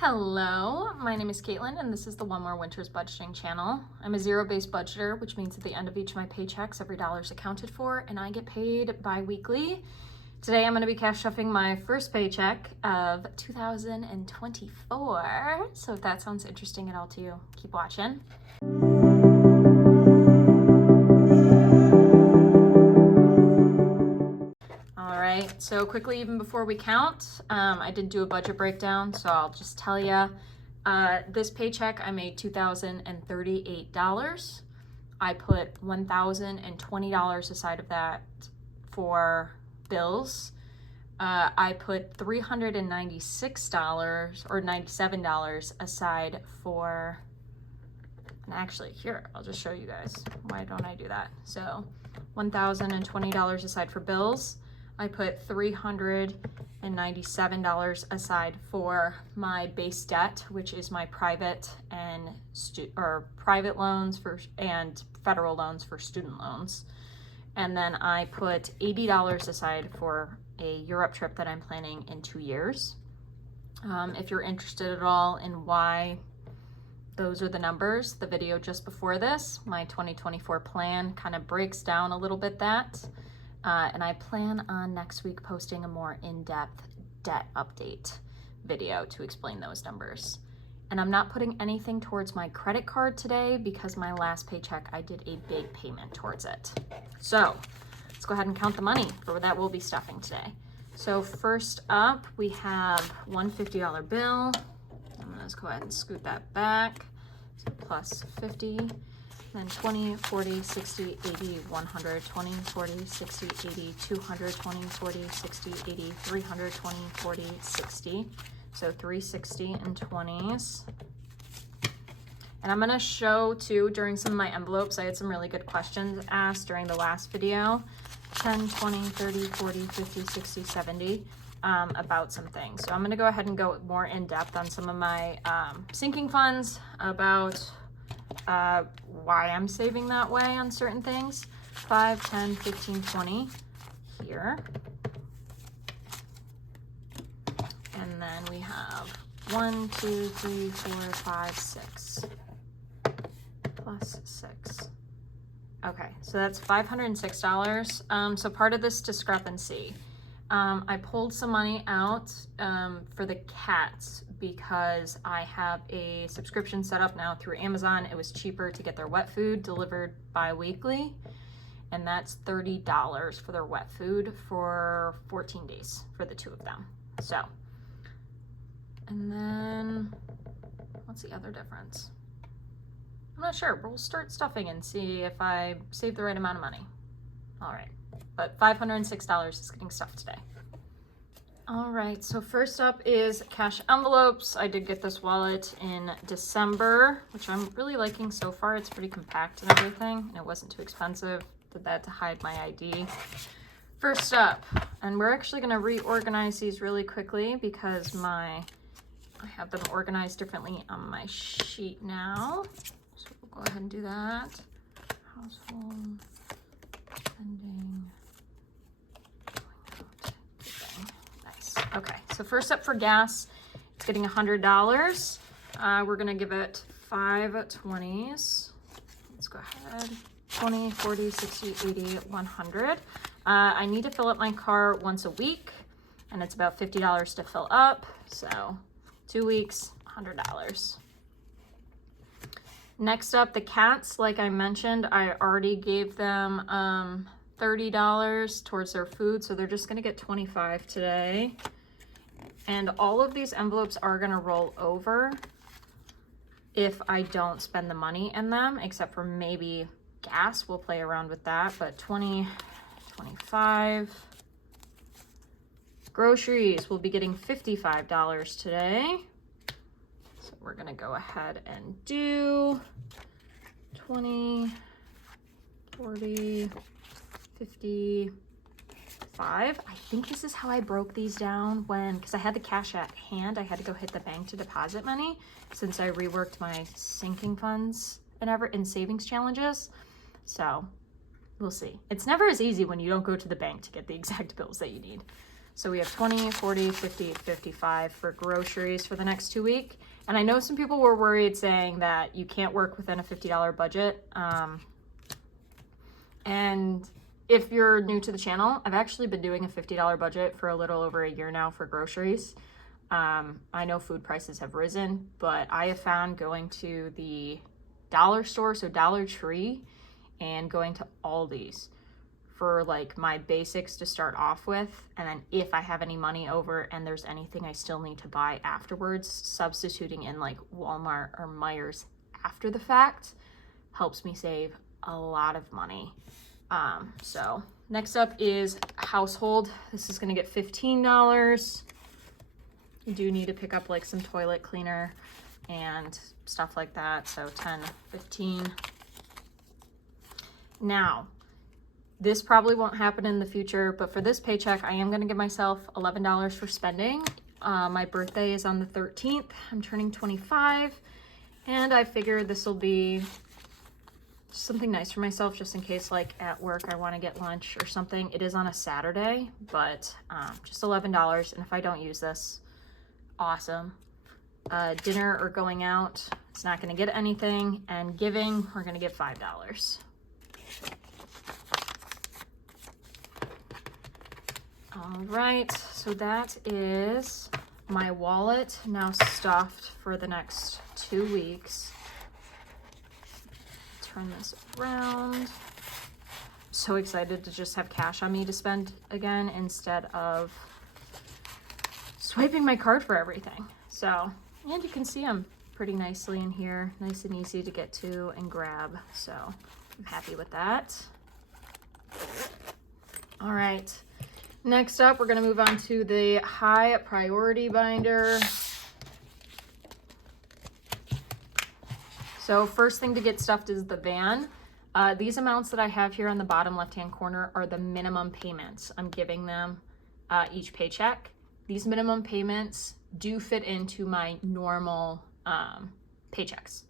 Hello, my name is Caitlin and this is the One More Winter's Budgeting channel. I'm a zero-based budgeter, which means at the end of each of my paychecks, every dollar is accounted for and I get paid bi-weekly. Today I'm going to be cash stuffing my first paycheck of 2024. So if that sounds interesting at all to you, keep watching. So quickly, even before we count, I did do a budget breakdown, so I'll just tell you. This paycheck, I made $2,038. I put $1,020 aside of that for bills. I put $396 or $97 aside for, and actually here, I'll just show you guys. Why don't I do that? So $1,020 aside for bills. I put $397 aside for my base debt, which is my private and private loans and federal loans for student loans. And then I put $80 aside for a Europe trip that I'm planning in 2 years. If you're interested at all in why those are the numbers, the video just before this, my 2024 plan, kind of breaks down a little bit that. And I plan on next week posting a more in-depth debt update video to explain those numbers. And I'm not putting anything towards my credit card today because my last paycheck, I did a big payment towards it. So let's go ahead and count the money for that we'll be stuffing today. So first up, we have one $50 bill. I'm gonna just go ahead and scoot that back. So plus 50. Then 20, 40, 60, 80, 100, 20, 40, 60, 80, 200, 20, 40, 60, 80, 300, 20, 40, 60. So 360 in 20s. And I'm gonna show too, during some of my envelopes, I had some really good questions asked during the last video. 10, 20, 30, 40, 50, 60, 70. About some things. So I'm gonna go ahead and go more in depth on some of my sinking funds, about why I'm saving that way on certain things. 5, 10, 15, 20 here. And then we have 1, 2, 3, 4, 5, 6. Plus 6. Okay, so that's $506. So part of this discrepancy, I pulled some money out for the cats because I have a subscription set up now through Amazon. It was cheaper to get their wet food delivered bi-weekly, and that's $30 for their wet food for 14 days for the 2 of them. So, and then what's the other difference? I'm not sure, but we'll start stuffing and see if I save the right amount of money. All right, but $506 is getting stuffed today. All right, so first up is cash envelopes. I did get this wallet in December, which I'm really liking so far. It's pretty compact and everything, and it wasn't too expensive. Did that to hide my ID. First up, and we're actually gonna reorganize these really quickly because I have them organized differently on my sheet now. So we'll go ahead and do that. Household spending. Okay, so first up for gas, it's getting $100. We're gonna give it 5 20s. Let's go ahead. 20, 40, 60, 80, 100. I need to fill up my car once a week, and it's about $50 to fill up. So 2 weeks, $100. Next up, the cats, like I mentioned, I already gave them $30 towards their food, so they're just gonna get $25 today. And all of these envelopes are gonna roll over if I don't spend the money in them, except for maybe gas. We'll play around with that, but 20, 25. Groceries, we'll be getting $55 today. So we're gonna go ahead and do 20, 40, 50, 5. I think this is how I broke these down because I had the cash at hand. I had to go hit the bank to deposit money since I reworked my sinking funds and savings challenges. So we'll see. It's never as easy when you don't go to the bank to get the exact bills that you need. So we have 20, 40, 50, 55 for groceries for the next 2 weeks. And I know some people were worried saying that you can't work within a $50 budget. And if you're new to the channel, I've actually been doing a $50 budget for a little over a year now for groceries. I know food prices have risen, but I have found going to the dollar store, so Dollar Tree, and going to Aldi's for like my basics to start off with, and then if I have any money over and there's anything I still need to buy afterwards, substituting in like Walmart or Meijer's after the fact helps me save a lot of money. So next up is household. This is gonna get $15. You do need to pick up like some toilet cleaner and stuff like that, so 10, 15. Now, this probably won't happen in the future, but for this paycheck, I am gonna give myself $11 for spending. My birthday is on the 13th. I'm turning 25, and I figured this will be something nice for myself, just in case like at work I wanna get lunch or something. It is on a Saturday, but just $11, and if I don't use this, awesome. Dinner or going out, it's not gonna get anything, and giving, we're gonna give $5. All right, so that is my wallet now stuffed for the next 2 weeks. Turn this around. So excited to just have cash on me to spend again instead of swiping my card for everything. So, and you can see them pretty nicely in here, nice and easy to get to and grab. So I'm happy with that. All right. Next up, we're going to move on to the high priority binder. So first thing to get stuffed is the van. These amounts that I have here on the bottom left-hand corner are the minimum payments I'm giving them each paycheck. These minimum payments do fit into my normal paychecks.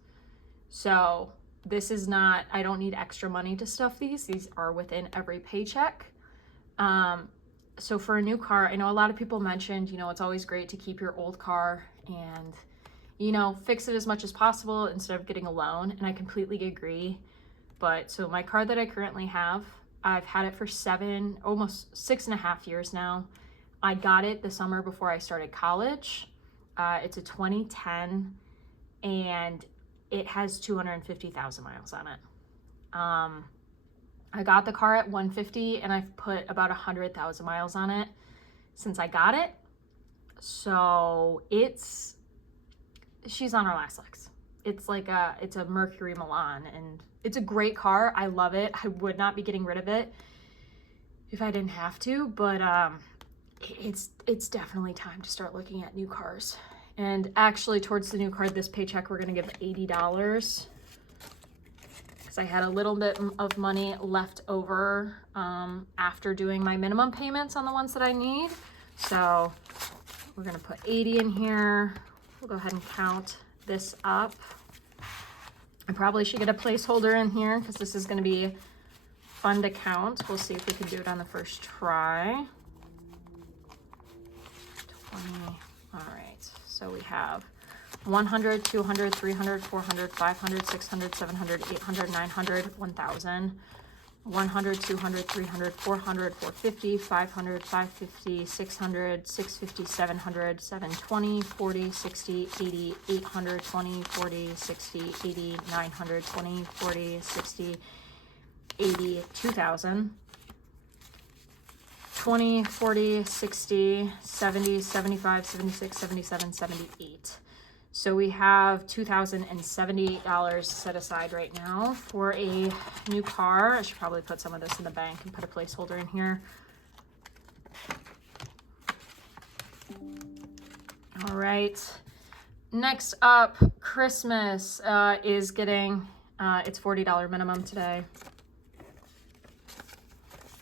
So this is not, I don't need extra money to stuff these. These are within every paycheck. So for a new car, I know a lot of people mentioned, you know, it's always great to keep your old car and, you know, fix it as much as possible instead of getting a loan. And I completely agree. But so my car that I currently have, I've had it for almost 6.5 years now. I got it the summer before I started college. It's a 2010 and it has 250,000 miles on it. I got the car at 150 and I've put about 100,000 miles on it since I got it. So she's on her last legs. It's a Mercury Milan and it's a great car. I love it. I would not be getting rid of it if I didn't have to, but it's definitely time to start looking at new cars. And actually towards the new car, this paycheck, we're gonna give $80. I had a little bit of money left over after doing my minimum payments on the ones that I need. So we're gonna put 80 in here. We'll go ahead and count this up. I probably should get a placeholder in here because this is gonna be fun to count. We'll see if we can do it on the first try. 20, all right. So we have 100, 200, 300, 400, 500, 600, 700, 800, 900, 1,000, 100, 200, 300, 400, 450, 500, 550, 600, 650, 700, 720, 40, 60, 80, 800, 20, 40, 60, 80, 900, 20, 40, 60, 80, 2,000. 20, 40, 60, 70, 75, 76, 77, 78. So we have $2,078 set aside right now for a new car. I should probably put some of this in the bank and put a placeholder in here. All right. Next up, Christmas is getting its $40 minimum today.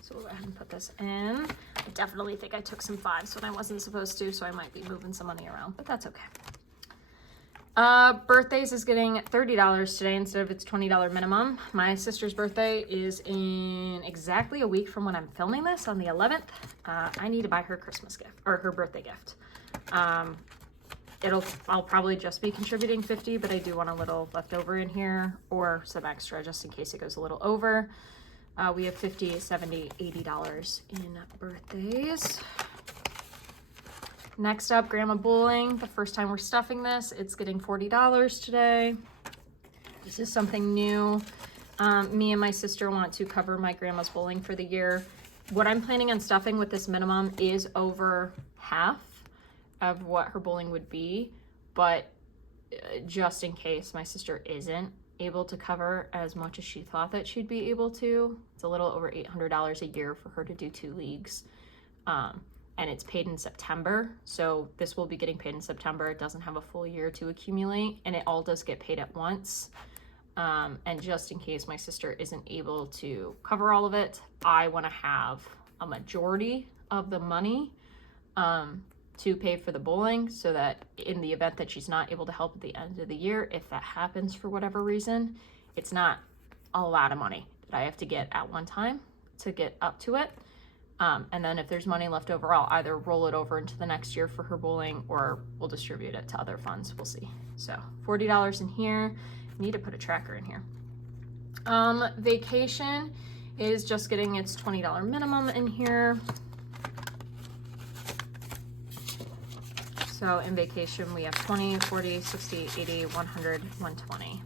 So we'll go ahead and put this in. I definitely think I took some fives when I wasn't supposed to, so I might be moving some money around, but that's okay. Birthdays is getting $30 today instead of its $20 minimum. My sister's birthday is in exactly a week from when I'm filming this, on the 11th. I need to buy her Christmas gift, or her birthday gift. I'll probably just be contributing $50, but I do want a little left over in here, or some extra just in case it goes a little over. We have $50, $70, $80 in birthdays. Next up, Grandma Bowling. The first time we're stuffing this, it's getting $40 today. This is something new. Me and my sister want to cover my grandma's bowling for the year. What I'm planning on stuffing with this minimum is over half of what her bowling would be, but just in case my sister isn't able to cover as much as she thought that she'd be able to, it's a little over $800 a year for her to do 2 leagues. And it's paid in September, so this will be getting paid in September. It doesn't have a full year to accumulate, and it all does get paid at once. And just in case my sister isn't able to cover all of it, I want to have a majority of the money to pay for the bowling, so that in the event that she's not able to help at the end of the year, if that happens for whatever reason, it's not a lot of money that I have to get at one time to get up to it. And then if there's money left over, I'll either roll it over into the next year for her bowling, or we'll distribute it to other funds. We'll see. So $40 in here. Need to put a tracker in here. Vacation is just getting its $20 minimum in here. So in vacation, we have 20, 40, 60, 80, 100, 120.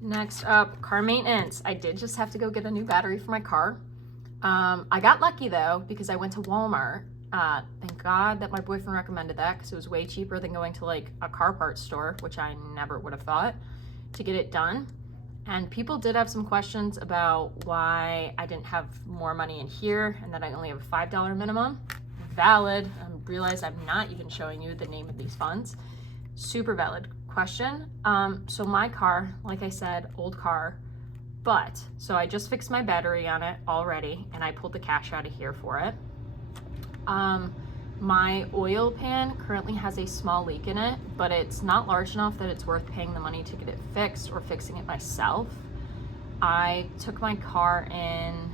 Next up, car maintenance. I did just have to go get a new battery for my car. I got lucky though, because I went to Walmart. Thank God that my boyfriend recommended that, because it was way cheaper than going to like a car parts store, which I never would have thought, to get it done. And people did have some questions about why I didn't have more money in here and that I only have a $5 minimum. Valid. I realized I'm not even showing you the name of these funds. Super valid question. So my car, like I said, old car, but so I just fixed my battery on it already, and I pulled the cash out of here for it. My oil pan currently has a small leak in it, but it's not large enough that it's worth paying the money to get it fixed or fixing it myself. I took my car in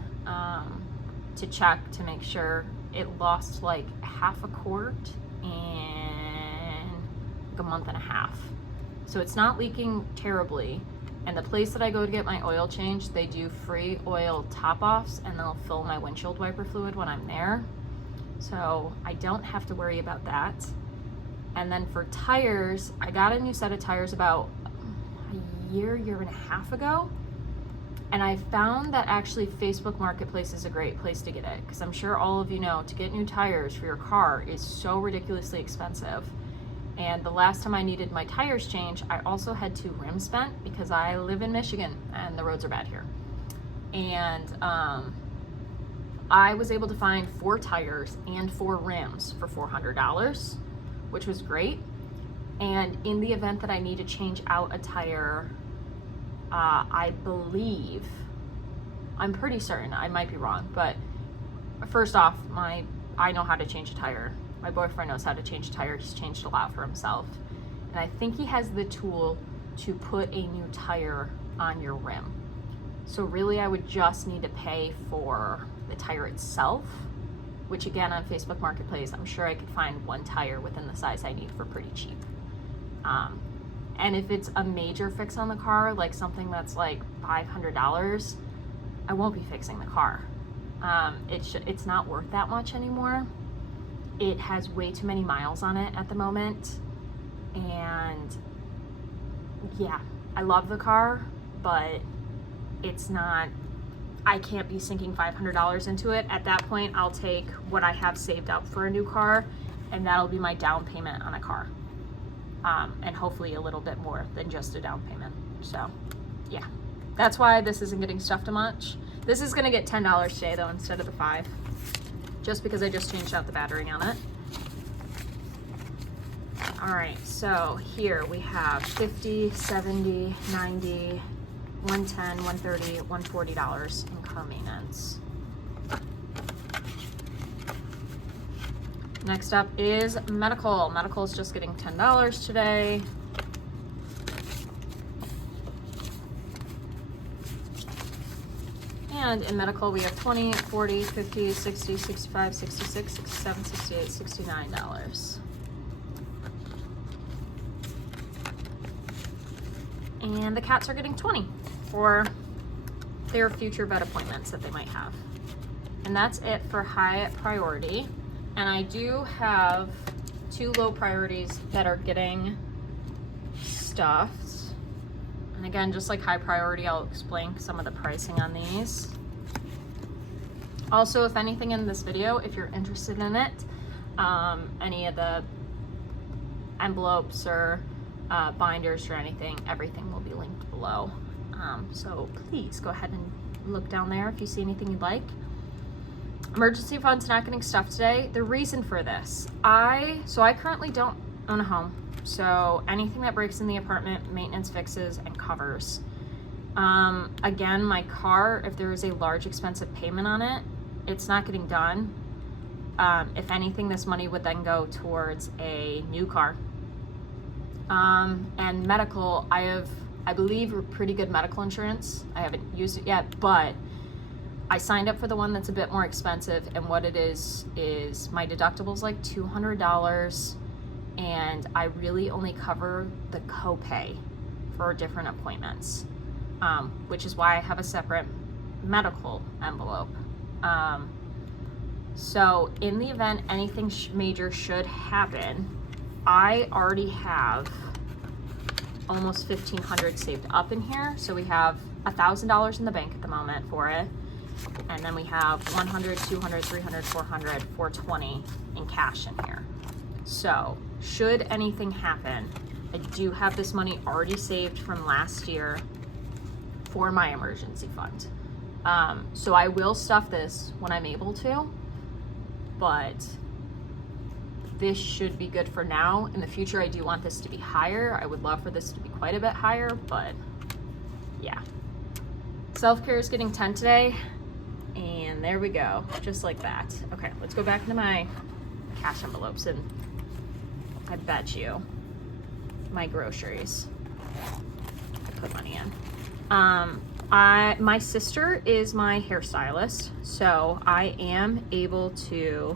to check to make sure. It lost like half a quart in like a month and a half. So it's not leaking terribly. And the place that I go to get my oil changed, they do free oil top-offs, and they'll fill my windshield wiper fluid when I'm there. So I don't have to worry about that. And then for tires, I got a new set of tires about a year and a half ago. And I found that actually Facebook Marketplace is a great place to get it, because I'm sure all of you know, to get new tires for your car is so ridiculously expensive. And the last time I needed my tires changed, I also had 2 rims spent, because I live in Michigan and the roads are bad here. And I was able to find 4 tires and 4 rims for $400, which was great. And in the event that I need to change out a tire, I believe, I'm pretty certain, I might be wrong, but first off, I know how to change a tire. My boyfriend knows how to change a tire. He's changed a lot for himself. And I think he has the tool to put a new tire on your rim. So really, I would just need to pay for the tire itself, which again, on Facebook Marketplace, I'm sure I could find 1 tire within the size I need for pretty cheap. And if it's a major fix on the car, like something that's like $500, I won't be fixing the car. It's not worth that much anymore. It has way too many miles on it at the moment. And yeah, I love the car, but it's not, I can't be sinking $500 into it. At that point, I'll take what I have saved up for a new car, and that'll be my down payment on a car. And hopefully a little bit more than just a down payment. So yeah, that's why this isn't getting stuffed a much. This is gonna get $10 today though, instead of the $5, just because I just changed out the battery on it. All right, so here we have $50, $70, $90, $110, $130, $140 in car maintenance. Next up is medical. Medical is just getting $10 today. And in medical, we have 20, 40, 50, 60, 65, 66, 67, 68, $69. And the cats are getting 20 for their future vet appointments that they might have. And that's it for high priority. And I do have 2 low priorities that are getting stuffed. And again, just like high priority, I'll explain some of the pricing on these. Also, if anything in this video, if you're interested in it, any of the envelopes or binders or anything, everything will be linked below. So please go ahead and look down there if you see anything you'd like. Emergency fund's not getting stuffed today. The reason for this, I currently don't own a home. So anything that breaks in the apartment, maintenance fixes and covers. Again, my car, if there is a large expensive payment on it, it's not getting done. If anything, this money would then go towards a new car. And medical, I believe, pretty good medical insurance. I haven't used it yet, but I signed up for the one that's a bit more expensive, and what it is my deductible's like $200, and I really only cover the copay for different appointments, which is why I have a separate medical envelope. So in the event anything major should happen, I already have almost $1,500 saved up in here. So we have $1,000 in the bank at the moment for it. And then we have 100, 200, 300, 400, 420 in cash in here. So should anything happen, I do have this money already saved from last year for my emergency fund. So I will stuff this when I'm able to, but this should be good for now. In the future, I do want this to be higher. I would love for this to be quite a bit higher, but yeah. Self-care is getting 10 today, and there we go, just like that. Okay, let's go back into my cash envelopes, and I bet you my groceries I put money in. My sister is my hairstylist, so I am able to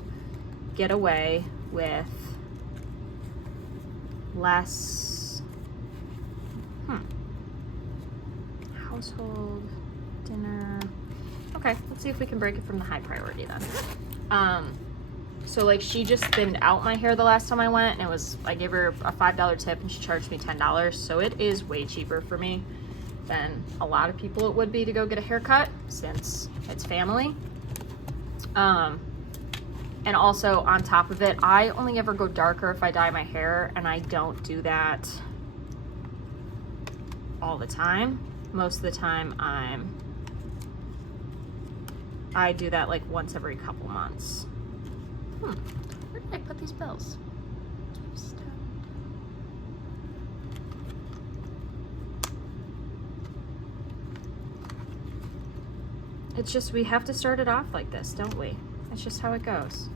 get away with less household, dinner. Okay, let's see if we can break it from the high priority then. So like she just thinned out my hair the last time I went, and I gave her a $5 tip and she charged me $10, so it is way cheaper for me than a lot of people it would be to go get a haircut, since it's family. And also on top of it, I only ever go darker if I dye my hair, and I don't do that all the time. Most of the time I do that like once every couple months. Where did I put these bills? It's just, we have to start it off like this, don't we? That's just how it goes.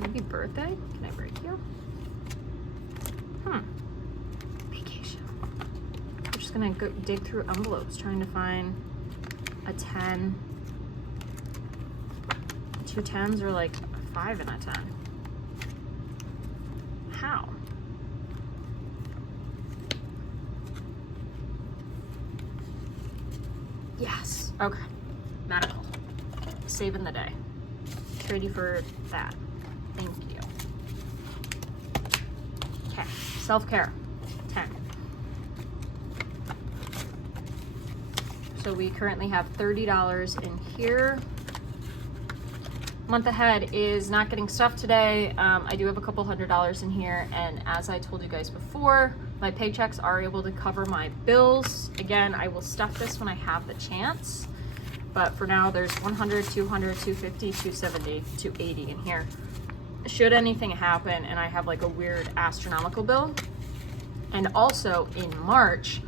Maybe birthday? Can I break you? Vacation. I'm just gonna go dig through envelopes trying to find a 10. 2 10s or like a 5 and a 10. How? Yes. Okay. Medical. Saving the day. Trade you for that. Thank you. Okay. Self-care. 10. So we currently have $30 in here. Month ahead is not getting stuffed today. I do have a couple $100s in here, and as I told you guys before, my paychecks are able to cover my bills. Again, I will stuff this when I have the chance, but for now there's 100, 200, 250, 270, 280 in here. Should anything happen and I have like a weird astronomical bill. And also in March,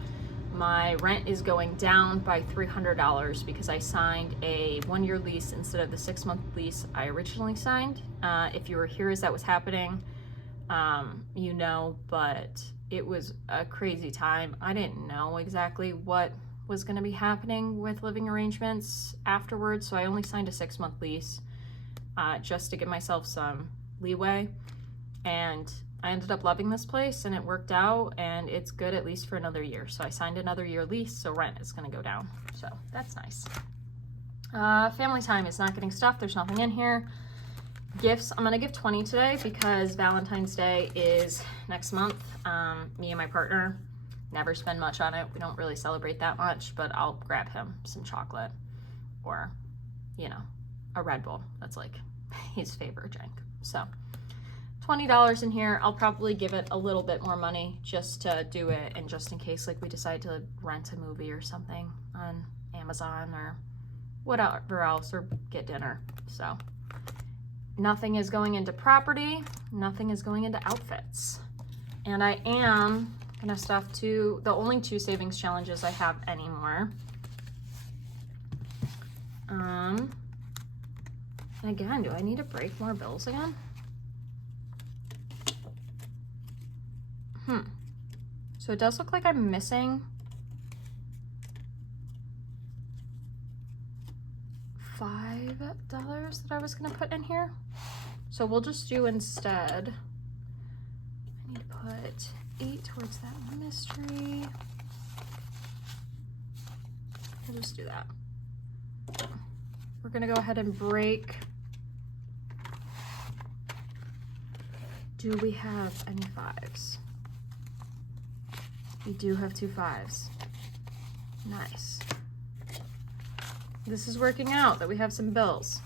my rent is going down by $300 because I signed a 1-year lease instead of the 6-month lease I originally signed. If you were here as that was happening, you know, but it was a crazy time. I didn't know exactly what was going to be happening with living arrangements afterwards, so I only signed a 6-month lease just to give myself some leeway, and I ended up loving this place and it worked out, and it's good at least for another year. So I signed another year lease, so rent is going to go down, so that's nice. Family time is not getting stuff. There's nothing in here. Gifts, I'm going to give 20 today because Valentine's Day is next month. Me and my partner never spend much on it. We don't really celebrate that much, but I'll grab him some chocolate or, you know, a Red Bull. That's like his favorite drink. So $20 in here. I'll probably give it a little bit more money just to do it, and just in case like we decide to rent a movie or something on Amazon or whatever else, or get dinner. So nothing is going into property, nothing is going into outfits. And I am gonna stuff the only 2 savings challenges I have anymore. And again, do I need to break more bills again? So it does look like I'm missing $5 that I was gonna put in here. So we'll just do instead, I need to put 8 towards that mystery. We'll just do that. We're gonna go ahead and break. Do we have any 5s? We do have 2 5s. Nice. This is working out that we have some bills.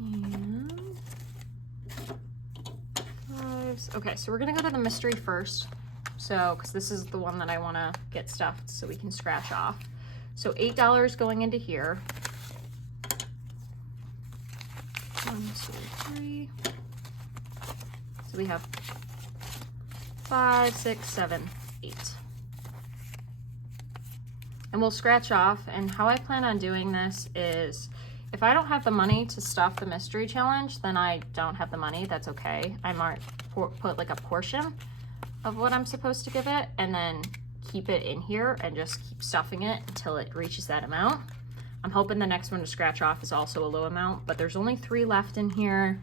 And 5s. Okay, so we're gonna go to the mystery first. So, because this is the one that I want to get stuffed so we can scratch off. So $8 going into here. 1, 2, 3. So we have 5, 6, 7, 8. And we'll scratch off. And how I plan on doing this is, if I don't have the money to stuff the mystery challenge, then I don't have the money. That's okay. I might put like a portion of what I'm supposed to give it, and then keep it in here and just keep stuffing it until it reaches that amount. I'm hoping the next one to scratch off is also a low amount, but there's only 3 left in here,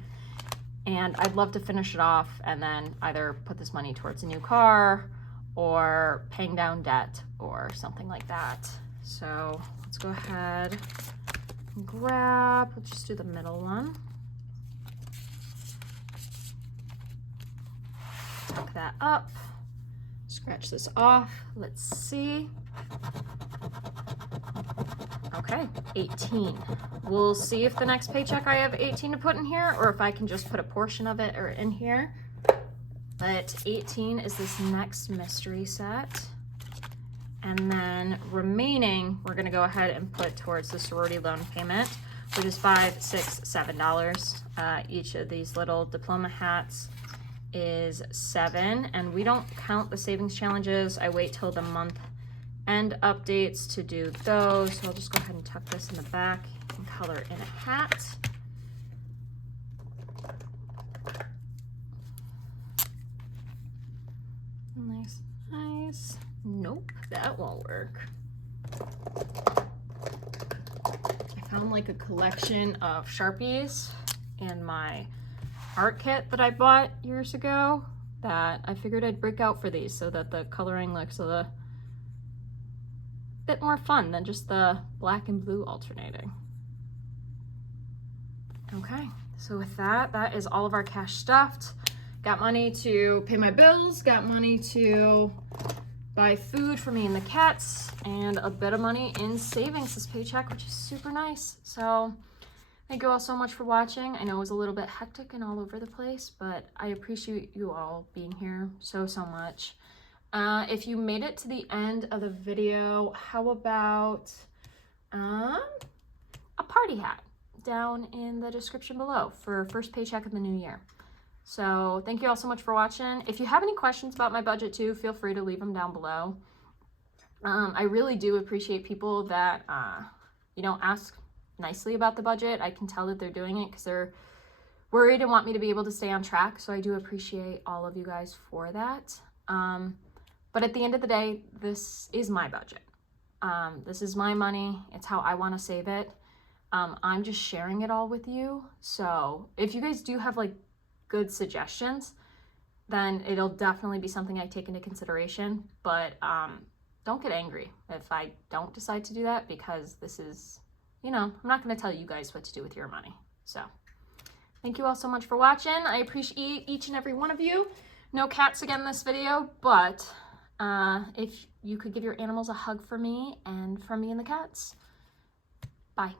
and I'd love to finish it off and then either put this money towards a new car or paying down debt or something like that. So let's go ahead and grab, let's just do the middle one. Tuck that up, scratch this off. Let's see. Okay, 18. We'll see if the next paycheck I have 18 to put in here, or if I can just put a portion of it or in here. But 18 is this next mystery set. And then remaining, we're gonna go ahead and put towards the sorority loan payment, which is $5, $6, $7. Each of these little diploma hats is $7, and we don't count the savings challenges. I wait till the month end updates to do those. So I'll just go ahead and tuck this in the back and color in a hat. Nice, nice. Nope, that won't work. I found like a collection of Sharpies in my art kit that I bought years ago that I figured I'd break out for these so that the coloring looks a bit more fun than just the black and blue alternating. Okay, so with that, that is all of our cash stuffed. Got money to pay my bills, got money to buy food for me and the cats, and a bit of money in savings this paycheck, which is super nice. So thank you all so much for watching. I know it was a little bit hectic and all over the place, but I appreciate you all being here so much. If you made it to the end of the video, how about a party hat? down in the description below for first paycheck of the new year. So thank you all so much for watching. If you have any questions about my budget too, feel free to leave them down below. I really do appreciate people that, ask nicely about the budget. I can tell that they're doing it because they're worried and want me to be able to stay on track. So I do appreciate all of you guys for that. But at the end of the day, this is my budget. This is my money. It's how I want to save it. I'm just sharing it all with you. So if you guys do have like good suggestions, then it'll definitely be something I take into consideration. But don't get angry if I don't decide to do that, because this is, I'm not going to tell you guys what to do with your money. So thank you all so much for watching. I appreciate each and every one of you. No cats again in this video, but if you could give your animals a hug for me and from me and the cats. Bye.